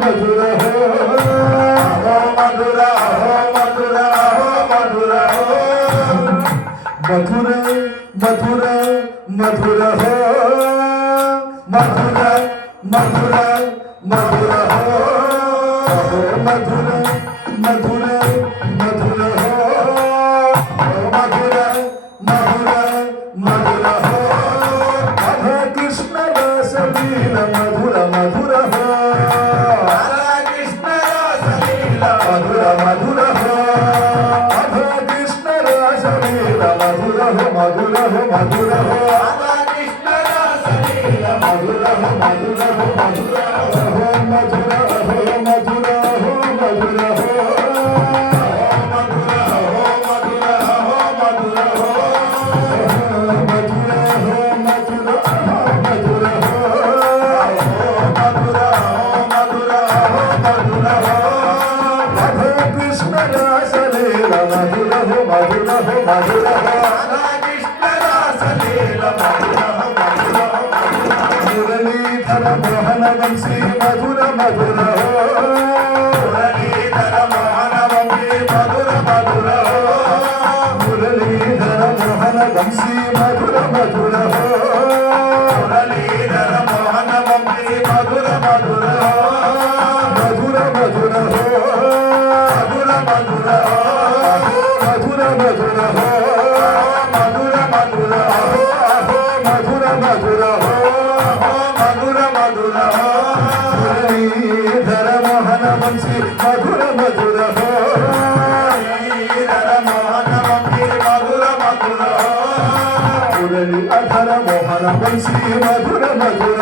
मधुर मधुर मधुर हो मधुर मधुर मधुर हो मधुर మధుర మధుర రాధాకృష్ణ రాసలీల మధుర మధుర మధుర మధుర మధుర మధుర మధుర మధుర మురళీధర మోహన వంశీ మధుర మధుర మురళీధర మోహన వంశీ మధుర మధుర మురళీధర మోహన వంశీ మధుర మధుర మురళీధర మోహన వంశీ మధుర మధుర ధర మోహన వంశీ మధుర మధుర అధర మోహన వంశీ మధుర మధుర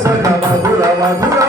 మధుర మధుర మధుర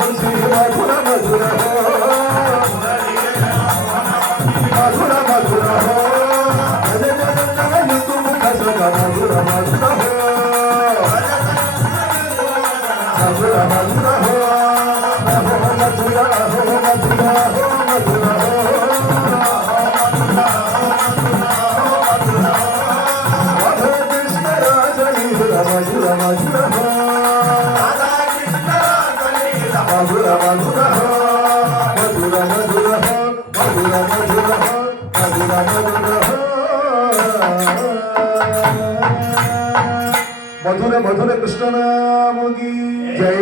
மதுர மதுர మధుర మధుర మధుర మధుర మధుర మధుర మధుర మధుర మధుర మధుర మధుర కృష్ణనాముగి జై